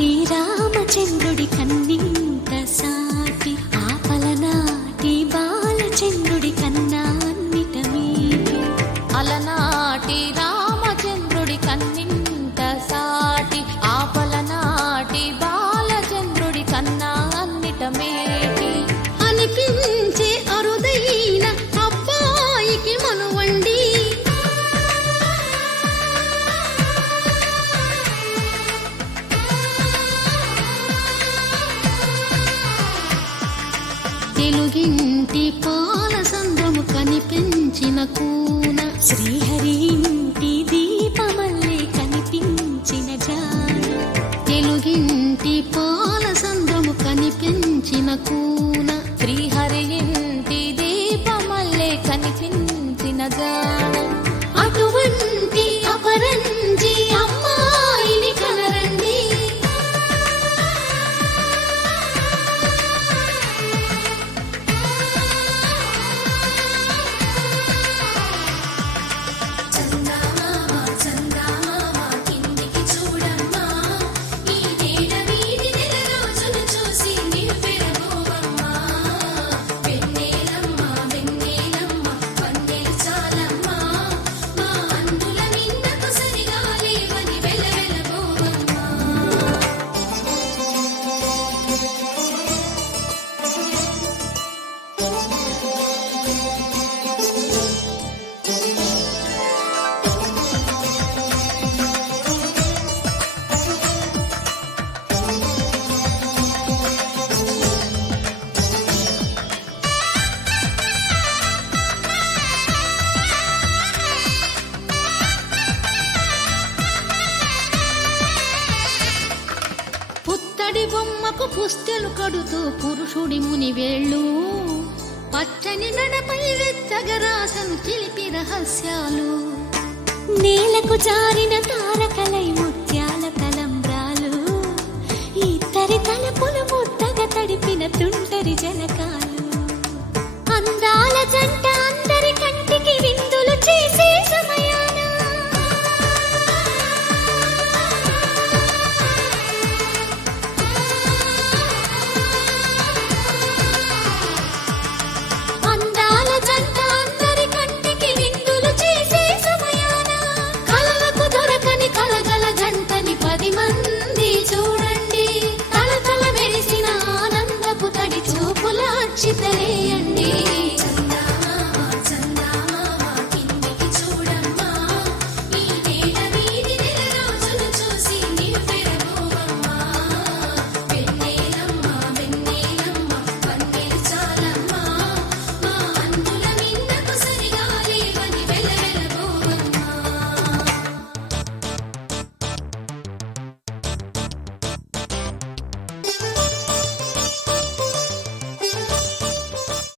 అలనాటి రామచంద్రుడి కన్నింత సాటి ఆపలనాటి బాలచంద్రుడి కన్నా అన్నిట మీటి. అలనాటి రామచంద్రుడి కన్నింత సాటి ఆపలనాటి బాలచంద్రుడి కన్నా అన్నిట మేటి. అనిపించే అరుదైన అబ్బాయికి మనువండి తెలుగింటి పాలసంద్రము కనిపించిన కూన శ్రీహరి ఇంటి దీపమల్లే కనిపించిన జాన. తెలుగింటి పాలసంద్రము కనిపించిన కూన శ్రీహరి ఇంటి దీపమల్లే కనిపించిన జాన. అటువంటి అపరంజి అమ్మాయిని కనరండి. పుత్తడి బొమ్మకు పుస్తెలు కడుతూ పురుషుడి ముని వేళ్ళు పచ్చని నడపై వెచ్చగరాసను చిలిపి రహస్యాలు. నేలకు జారిన తారకల